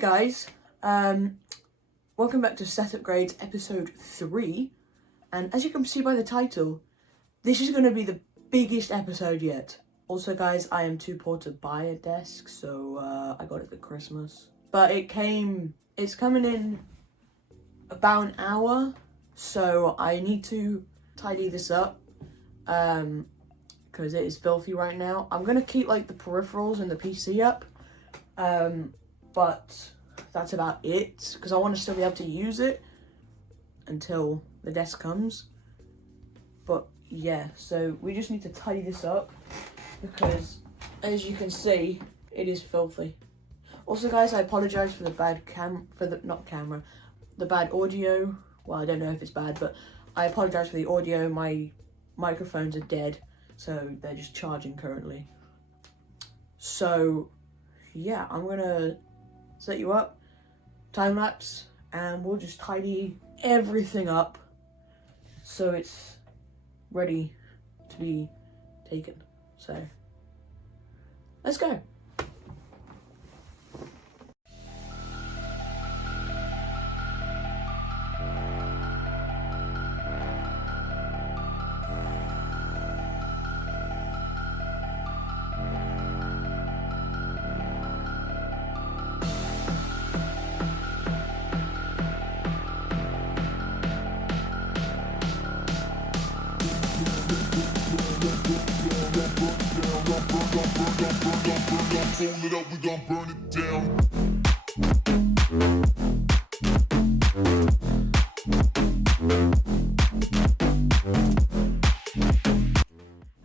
guys, welcome back to Setupgrades episode 3, and as you can see by the title, this is going to be the biggest episode yet. Also guys, I am too poor to buy a desk, so I got it for Christmas. But it's coming in about an hour, so I need to tidy this up, because it is filthy right now. I'm going to keep like the peripherals and the PC up, but that's about it, because I want to still be able to use it until the desk comes. But yeah, so we just need to tidy this up, because as you can see, it is filthy. Also guys, I apologize for the bad the bad audio. Well, I don't know if it's bad, but I apologize for the audio. My microphones are dead, so they're just charging currently. So yeah, I'm gonna set you up, time lapse, and we'll just tidy everything up so it's ready to be taken. So let's go. Fold it up, we gon' burn it down.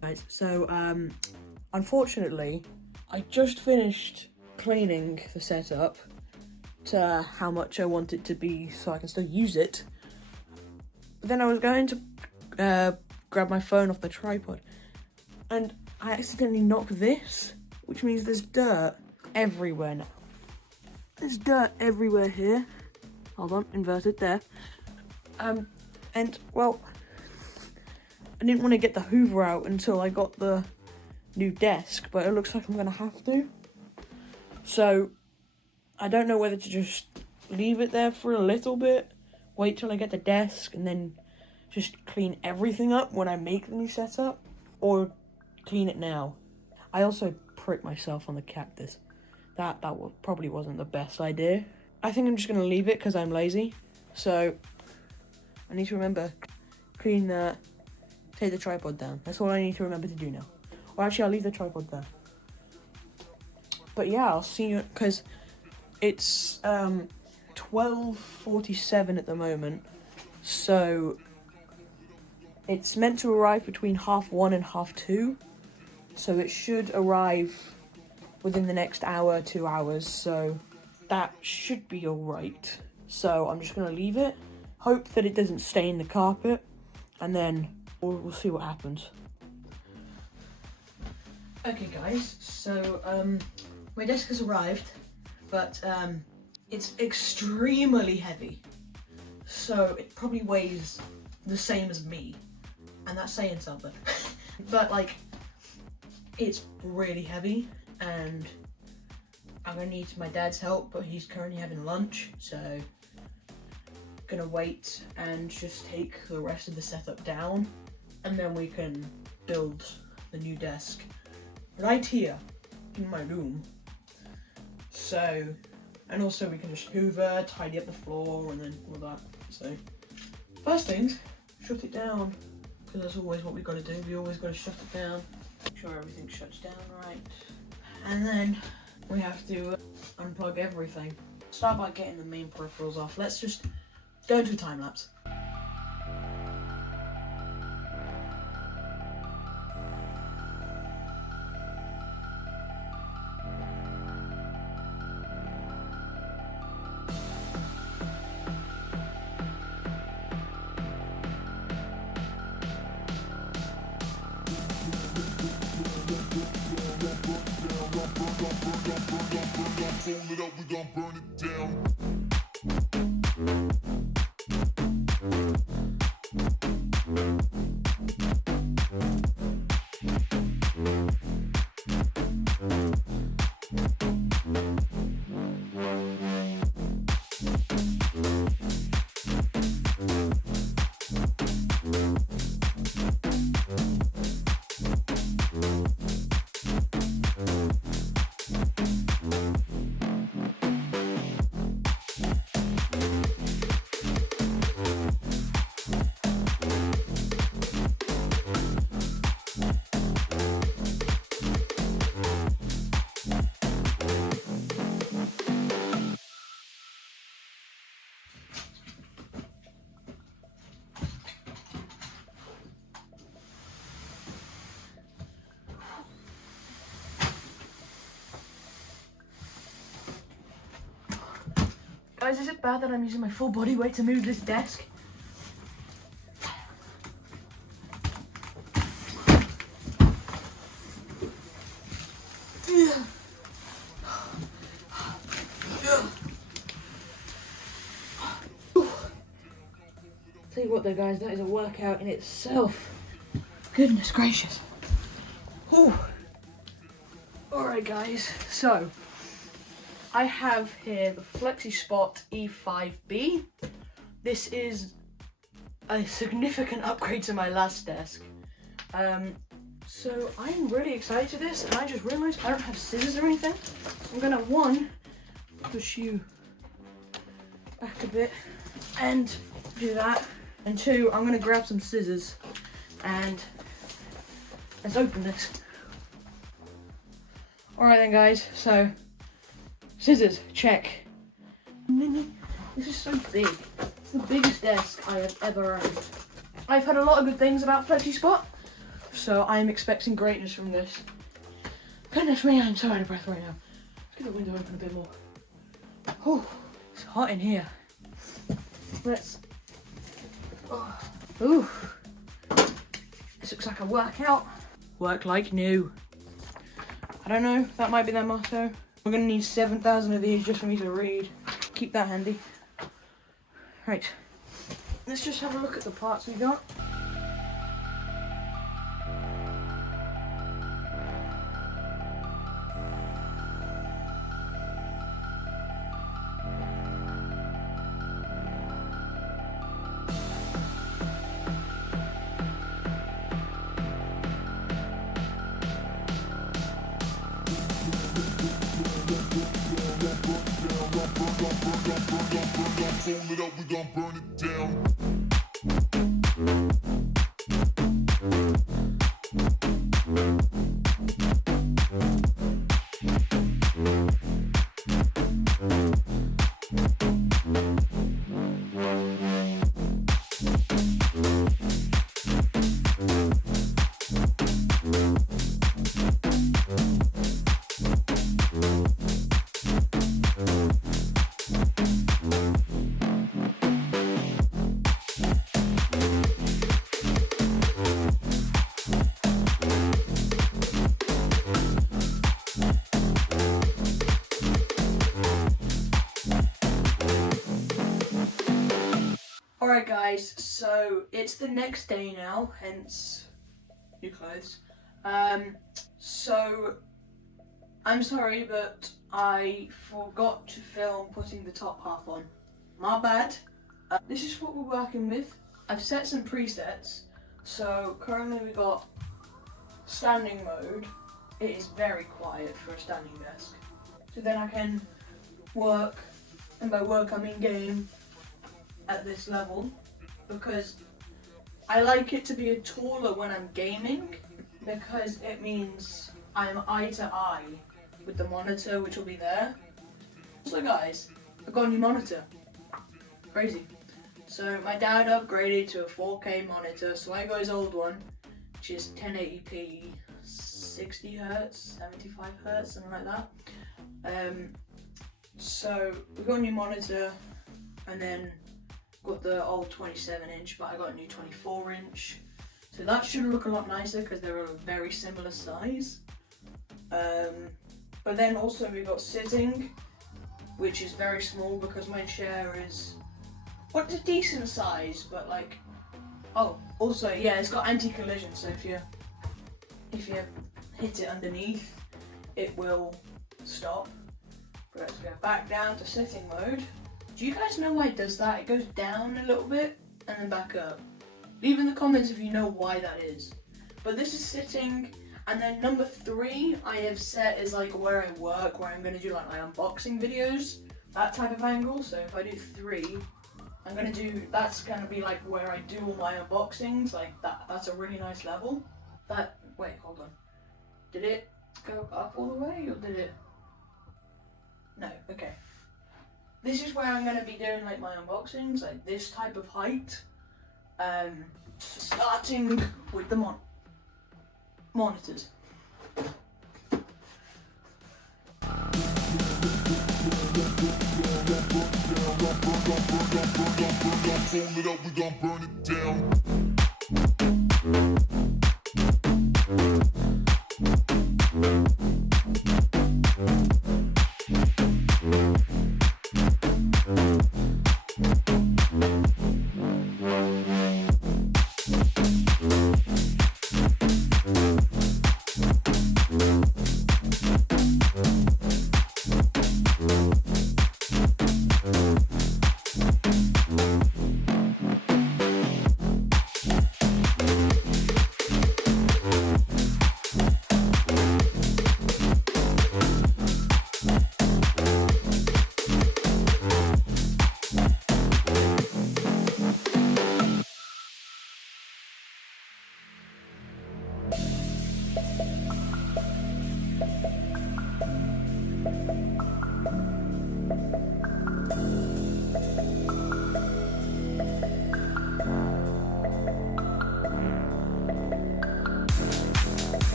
Guys, so unfortunately, I just finished cleaning the setup to how much I want it to be so I can still use it. But then I was going to grab my phone off the tripod, and I accidentally knocked this, which means there's dirt everywhere now. There's dirt everywhere here. Hold on, inverted there. And well, I didn't want to get the Hoover out until I got the new desk, but it looks like I'm gonna have to. So I don't know whether to just leave it there for a little bit, wait till I get the desk, and then just clean everything up when I make the new setup, or clean it now. I also pricked myself on the cactus. That probably wasn't the best idea. I think I'm just gonna leave it because I'm lazy. So I need to remember, take the tripod down. That's all I need to remember to do now. Or actually, I'll leave the tripod there. But yeah, I'll see you, because it's 12:47 at the moment. So it's meant to arrive between 1:30 and 2:30. So it should arrive within the next hour, 2 hours. So that should be alright. So I'm just going to leave it. Hope that it doesn't stain the carpet. And then we'll see what happens. Okay guys, so my desk has arrived. But it's extremely heavy. So it probably weighs the same as me. And that's saying something. But like, it's really heavy, and I'm gonna need my dad's help, but he's currently having lunch, so gonna wait and just take the rest of the setup down, and then we can build the new desk right here in my room. So, and also we can just hoover, tidy up the floor, and then all that. So first things, shut it down, because that's always what we gotta do. We always gotta shut it down. Make sure everything shuts down right. And then we have to unplug everything. Start by getting the main peripherals off. Let's just go into a time lapse. Fold it up, we gon' burn it down. Guys, is it bad that I'm using my full body weight to move this desk? Tell you what though guys, that is a workout in itself. Goodness gracious. Whew. Alright guys, so I have here the Flexispot E5B. This is a significant upgrade to my last desk. So I'm really excited to this, and I just realised I don't have scissors or anything. So I'm gonna push you back a bit and do that. And 2, I'm gonna grab some scissors and let's open this. Alright then guys, so scissors, check. This is so big. It's the biggest desk I have ever owned. I've heard a lot of good things about Flexispot, so I'm expecting greatness from this. Goodness me, I'm so out of breath right now. Let's get the window open a bit more. Oh, it's hot in here. Let's... Ooh. This looks like a workout. Work like new. I don't know, that might be their motto. We're gonna need 7,000 of these just for me to read. Keep that handy. Right, let's just have a look at the parts we got. Fold it up, we gon' burn it down. Alright guys, so it's the next day now, hence new clothes. So I'm sorry, but I forgot to film putting the top half on. My bad. This is what we're working with. I've set some presets. So currently we got standing mode. It is very quiet for a standing desk. So then I can work, and by work I mean game, at this level, because I like it to be taller when I'm gaming, because it means I'm eye to eye with the monitor, which will be there. So guys, I've got a new monitor. Crazy. So my dad upgraded to a 4K monitor, so I got his old one, which is 1080p, 60 Hz, 75 Hz, something like that. So we've got a new monitor, and then got the old 27-inch, but I got a new 24-inch. So that should look a lot nicer because they're a very similar size. But then also we got sitting, which is very small because my chair is, what's a decent size, but like, oh, also yeah, it's got anti-collision, so if you hit it underneath, it will stop. But let's go back down to sitting mode. Do you guys know why it does that? It goes down a little bit and then back up. Leave in the comments if you know why that is. But this is sitting, and then number 3 I have set is like where I work, where I'm gonna do like my unboxing videos, that type of angle. So if I do 3, I'm gonna do, that's gonna be like where I do all my unboxings, like that. That's a really nice level. Wait, hold on. Did it go up all the way or did it? No, okay. This is where I'm going to be doing like my unboxings, like this type of height. Starting with the monitors. Fold it up, we gon' burn it down.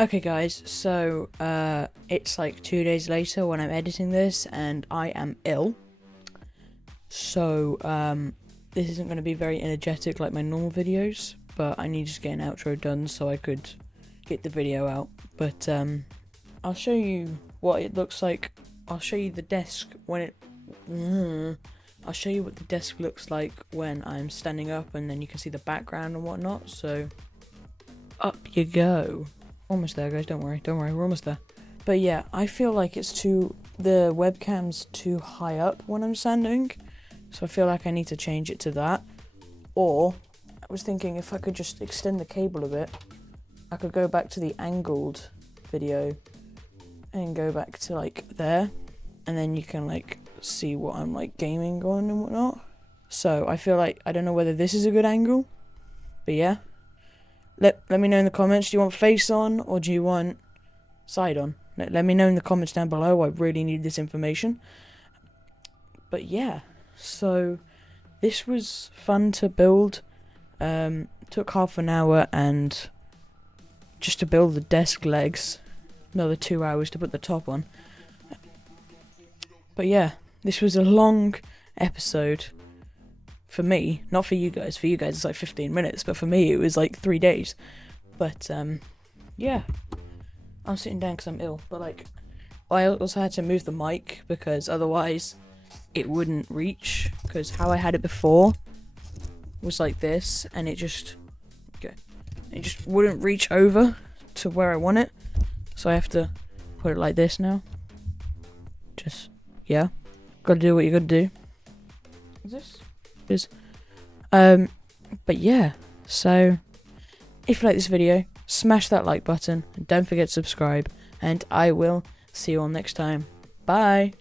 Okay guys, so it's like 2 days later when I'm editing this and I am ill. So this isn't going to be very energetic like my normal videos, but I need to get an outro done so I could get the video out. But I'll show you what it looks like. I'll show you the desk when it... I'll show you what the desk looks like when I'm standing up, and then you can see the background and whatnot. So up you go. Almost there, guys, don't worry, we're almost there. But yeah, I feel like the webcam's too high up when I'm standing, so I feel like I need to change it to that. Or, I was thinking if I could just extend the cable a bit, I could go back to the angled video, and go back to like there, and then you can like see what I'm like gaming on and whatnot. So I feel like, I don't know whether this is a good angle, but yeah. Let me know in the comments, do you want face on or do you want side on? Let me know in the comments down below, I really need this information. But yeah, so this was fun to build. Took half an hour and just to build the desk legs, another 2 hours to put the top on. But yeah, this was a long episode. For me, not for you guys. For you guys, it's like 15 minutes, but for me, it was like 3 days. But yeah, I'm sitting down because I'm ill. But like, I also had to move the mic because otherwise, it wouldn't reach. Because how I had it before was like this, and it just wouldn't reach over to where I want it. So I have to put it like this now. Just yeah, gotta do what you gotta do. Is this? But yeah, so if you like this video, smash that like button and don't forget to subscribe, and I will see you all next time. Bye.